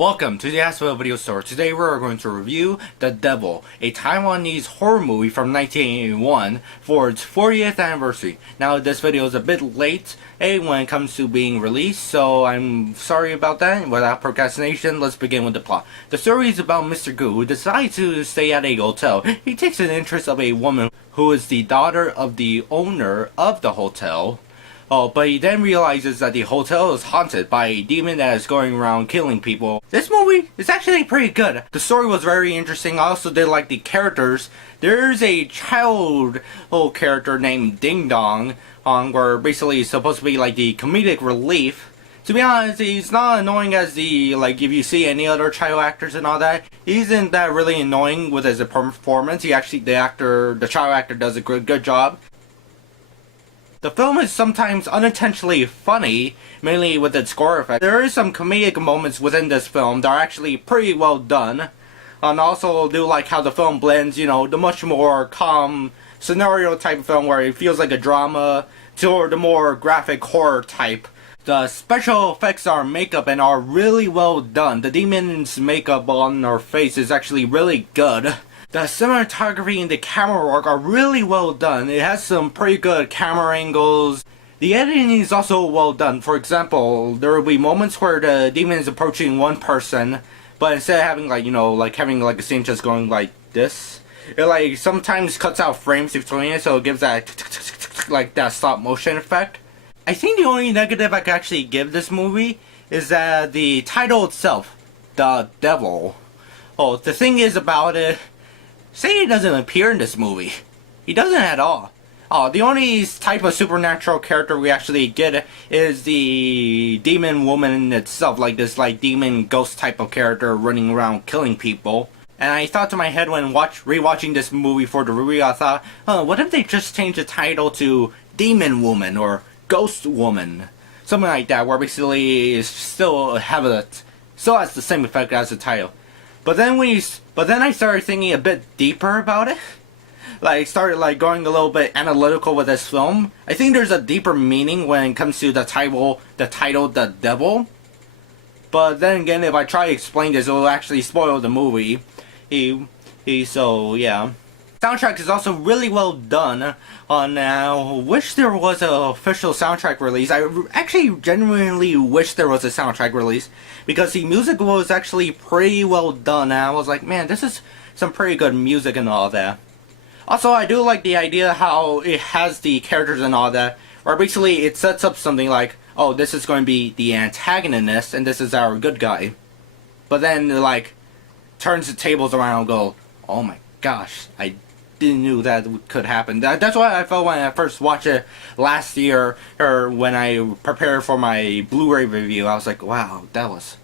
Welcome to the Acevedo Video Store. Today we are going to review The Devil, a Taiwanese horror movie from 1981 for its 40th anniversary. Now this video is a bit late when it comes to being released, so I'm sorry about that. Without procrastination, let's begin with the plot. The story is about Mr. Gu, who decides to stay at a hotel. He takes an interest of a woman who is the daughter of the owner of the hotel. But he then realizes that the hotel is haunted by a demon that is going around killing people. This movie is actually pretty good. The story was very interesting. I also did like the characters. There's a child character named Ding Dong, where basically he's supposed to be like the comedic relief. To be honest, he's not annoying as the, if you see any other child actors and all that. He isn't that really annoying with his performance. He actually, the child actor does a good job. The film is sometimes unintentionally funny, mainly with its gore effect. There is some comedic moments within this film that are actually pretty well done. And also do like how the film blends, the much more calm scenario type of film where it feels like a drama to the more graphic horror type. The special effects are makeup and are really well done. The demon's makeup on her face is actually really good. The cinematography and the camera work are really well done. It has some pretty good camera angles. The editing is also well done. For example, there will be moments where the demon is approaching one person, but instead of having having a scene just going like this, it sometimes cuts out frames between it, so it gives that that stop motion effect. I think the only negative I could actually give this movie is that the title itself, The Devil. The thing is about it, Satan doesn't appear in this movie. He doesn't at all. The only type of supernatural character we actually get is the demon woman itself, this demon ghost type of character running around killing people. And I thought to my head when rewatching this movie for the review, I thought, what if they just change the title to Demon Woman or Ghost Woman? Something like that, where basically it still has the same effect as the title. But then I started thinking a bit deeper about it. Started going a little bit analytical with this film. I think there's a deeper meaning when it comes to the title The Devil. But then again, if I try to explain this, it will actually spoil the movie. So yeah. Soundtrack is also really well done. Now, wish there was an official soundtrack release. I actually genuinely wish there was a soundtrack release because the music was actually pretty well done. And I was like, man, this is some pretty good music and all that. Also, I do like the idea how it has the characters and all that, where basically it sets up something like, oh, this is going to be the antagonist and this is our good guy. But then, turns the tables around and go, oh my gosh, I didn't know that could happen. That's why I felt when I first watched it last year, or when I prepared for my Blu-ray review. I was like, wow, that was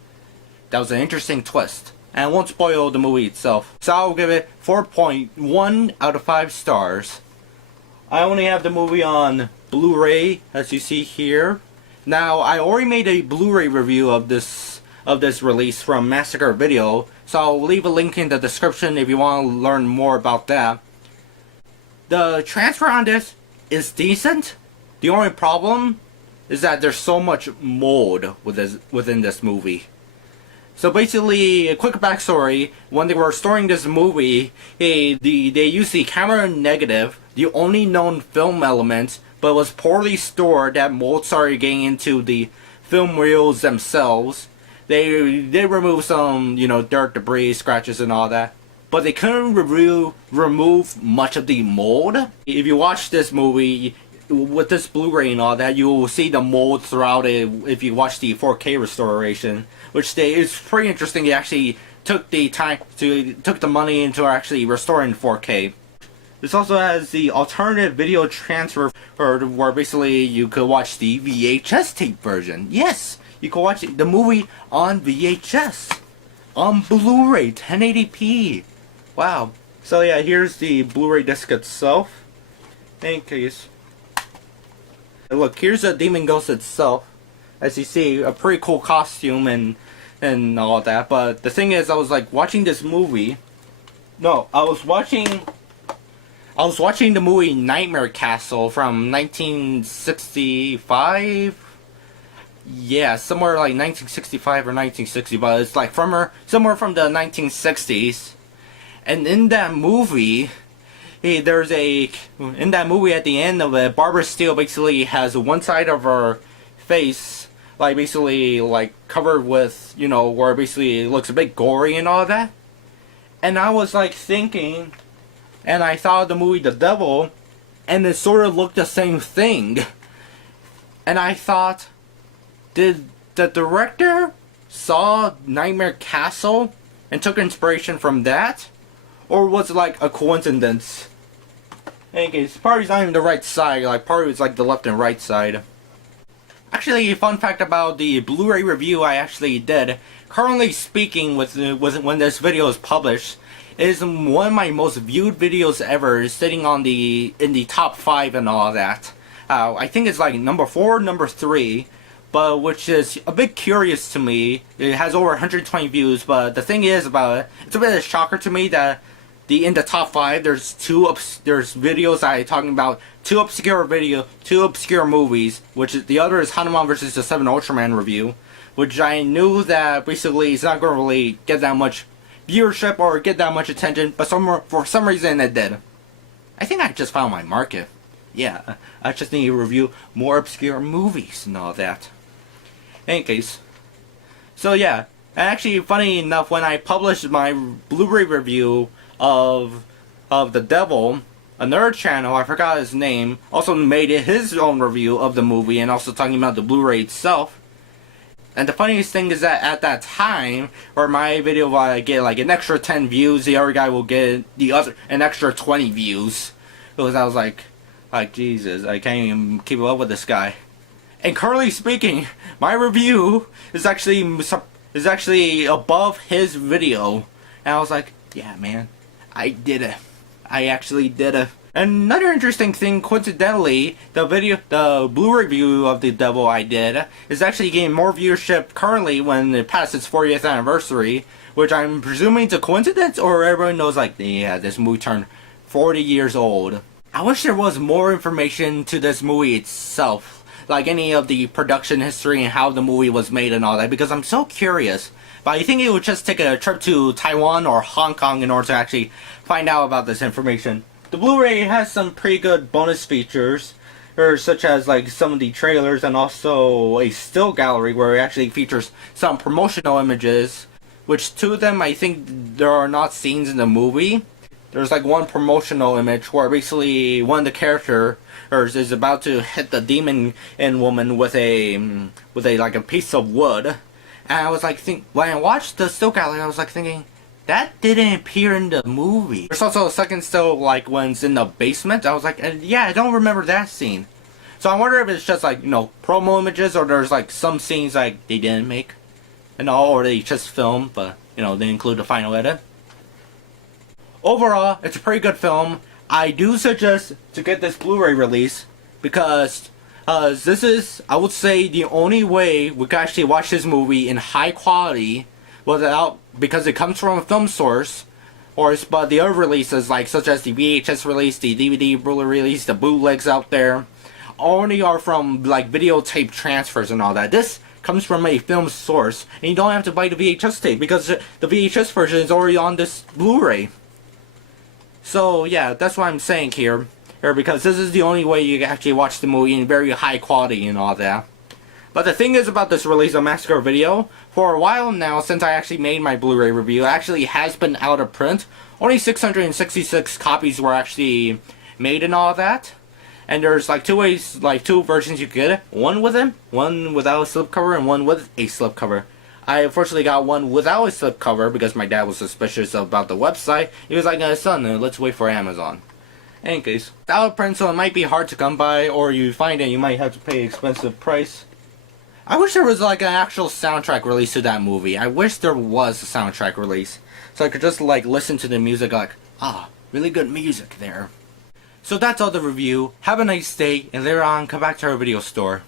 an interesting twist. And I won't spoil the movie itself. So I'll give it 4.1 out of 5 stars. I only have the movie on Blu-ray, as you see here. Now, I already made a Blu-ray review of this release from Massacre video, so I'll leave a link in the description if you want to learn more about that. The transfer on this is decent. The only problem is that there's so much mold within this movie. So basically, a quick backstory, when they were storing this movie, they used the camera negative, the only known film element, but it was poorly stored that mold started getting into the film reels themselves. They removed some, dirt, debris, scratches and all that. But they couldn't remove much of the mold. If you watch this movie with this Blu-ray and all that, you will see the mold throughout it if you watch the 4K restoration, which is pretty interesting. They actually took the money into actually restoring 4K. This also has the alternative video transfer, where basically you could watch the VHS tape version. Yes, you can watch the movie on VHS, on Blu-ray 1080p. Wow. So yeah, here's the Blu-ray disc itself. In case. Look, here's the demon ghost itself. As you see, a pretty cool costume and all that. But the thing is, I was watching this movie. No, I was watching the movie Nightmare Castle from 1965. Yeah, somewhere like 1965 or 1960, but it's like somewhere from the 1960s. And in that movie, in that movie at the end of it, Barbara Steele basically has one side of her face, like basically like covered with, where basically it looks a bit gory and all that. And I was like thinking, and I thought of the movie The Devil, and it sort of looked the same thing. And I thought, did the director saw Nightmare Castle and took inspiration from that? Or was it like a coincidence? In any case, party's not even the right side, like party was like the left and right side. Actually, a fun fact about the Blu-ray review I actually did, currently speaking when this video is published, is one of my most viewed videos ever, sitting in the top 5 and all that. I think it's like number 4, number 3, but which is a bit curious to me. It has over 120 views, but the thing is about it, it's a bit of a shocker to me that in the top 5 there's videos I talking about two obscure movies, which is the other is Hanuman vs. the 7 Ultraman review, which I knew that basically it's not going to really get that much viewership or get that much attention, but for some reason it did. I think I just found my market. Yeah, I just need to review more obscure movies and all that. In any case, so yeah, and actually funny enough, when I published my Blu-ray review of The Devil, another channel, I forgot his name, also made his own review of the movie and also talking about the Blu-ray itself. And the funniest thing is that at that time, where my video will get like an extra 10 views, the other guy will get an extra 20 views. Because I was like Jesus, I can't even keep up with this guy. And currently speaking, my review is actually above his video. And I was like, yeah man, I did it. I actually did it. Another interesting thing, coincidentally, the Blu-ray review of The Devil I did is actually getting more viewership currently when it passed its 40th anniversary, which I'm presuming is a coincidence, or everyone knows like, yeah, this movie turned 40 years old. I wish there was more information to this movie itself, like any of the production history and how the movie was made and all that, because I'm so curious. But I think it would just take a trip to Taiwan or Hong Kong in order to actually find out about this information. The Blu-ray has some pretty good bonus features, such as like some of the trailers and also a still gallery where it actually features some promotional images, which two of them I think there are not scenes in the movie. There's like one promotional image where basically one of the characters is about to hit the demon and woman with a like a piece of wood, and I was like when I watched the still gallery, I was like thinking, that didn't appear in the movie. There's also a second still, like, when it's in the basement. I was like, yeah, I don't remember that scene. So I wonder if it's just, like, promo images, or there's, like, some scenes, like, they didn't make and all, or they just filmed, but, they include the final edit. Overall, it's a pretty good film. I do suggest to get this Blu-ray release, because this is, I would say, the only way we can actually watch this movie in high quality because it comes from a film source, but the other releases, like such as the VHS release, the DVD Blu-ray release, the bootlegs out there, only are from like videotape transfers and all that. This comes from a film source, and you don't have to buy the VHS tape because the VHS version is already on this Blu-ray. So yeah, that's what I'm saying here, because this is the only way you can actually watch the movie in very high quality and all that. But the thing is about this release of Massacre video, for a while now, since I actually made my Blu-ray review, it actually has been out of print. Only 666 copies were actually made and all that. And there's like two versions you could get it. One without a slipcover, and one with a slipcover. I unfortunately got one without a slipcover because my dad was suspicious about the website. He was like, son, let's wait for Amazon. In any case, it's out of print, so it might be hard to come by, or you find it, you might have to pay an expensive price. I wish there was like an actual soundtrack release to that movie. I wish there was a soundtrack release, so I could just like listen to the music like, really good music there. So that's all the review. Have a nice day, and later on come back to our video store.